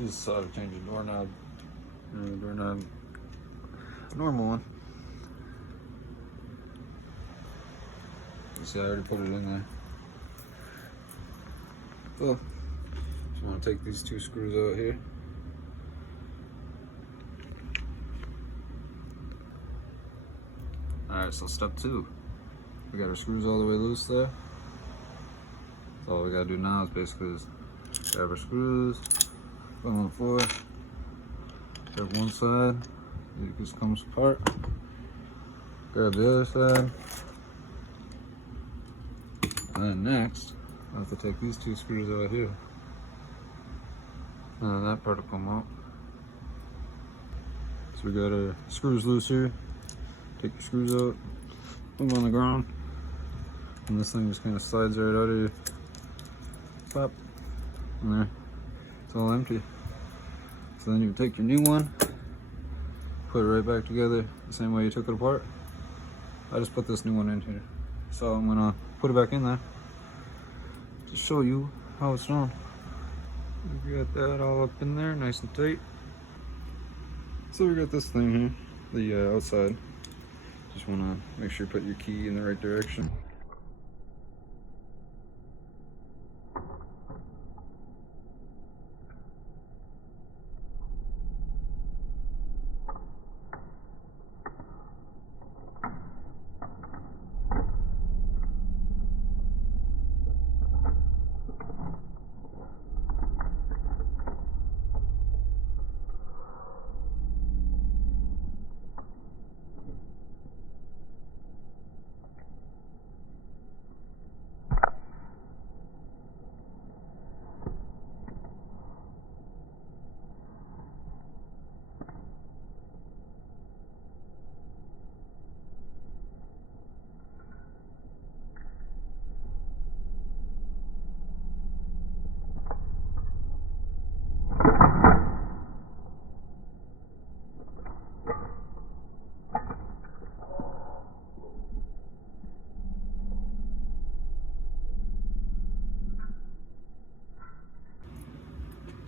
Just how to change the doorknob. Doorknob, a normal one. See, I already put it in there. So, just want to take these two screws out here. Alright, so step 2. We got our screws all the way loose there. So all we gotta do now is basically just grab our screws, put them on the floor, grab one side, it just comes apart. Grab the other side. And then next, I have to take these two screws out here. And then that part will come out. So we got our screws loose here. Take your screws out, put them on the ground, and this thing just kind of slides right out of your pop. And there, it's all empty. So then you take your new one, put it right back together the same way you took it apart. I just put this new one in here. So I'm gonna put it back in there to show you how it's done. We got that all up in there, nice and tight. So we got this thing here, the outside. Just wanna make sure you put your key in the right direction.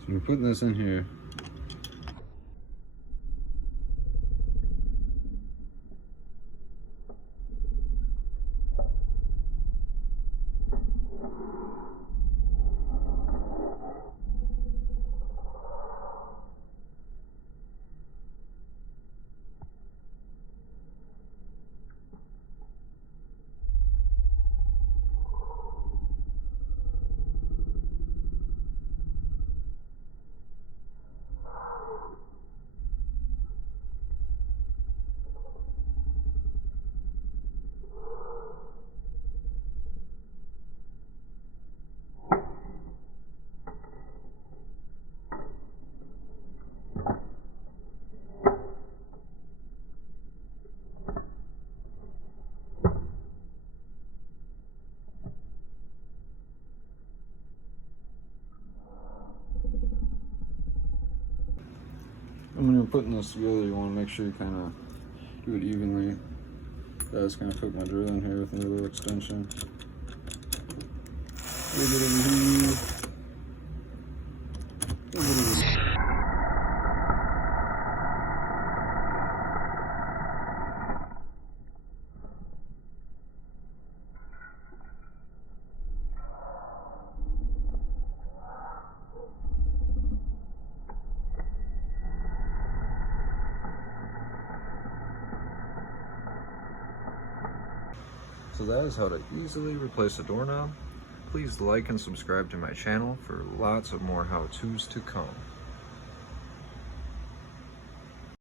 So we're putting this in here. And when you're putting this together, you want to make sure you kind of do it evenly. I just kind of put my drill in here with a little extension. A little bit over here. A little bit over here. So that is how to easily replace a doorknob. Please like and subscribe to my channel for lots of more how-tos to come.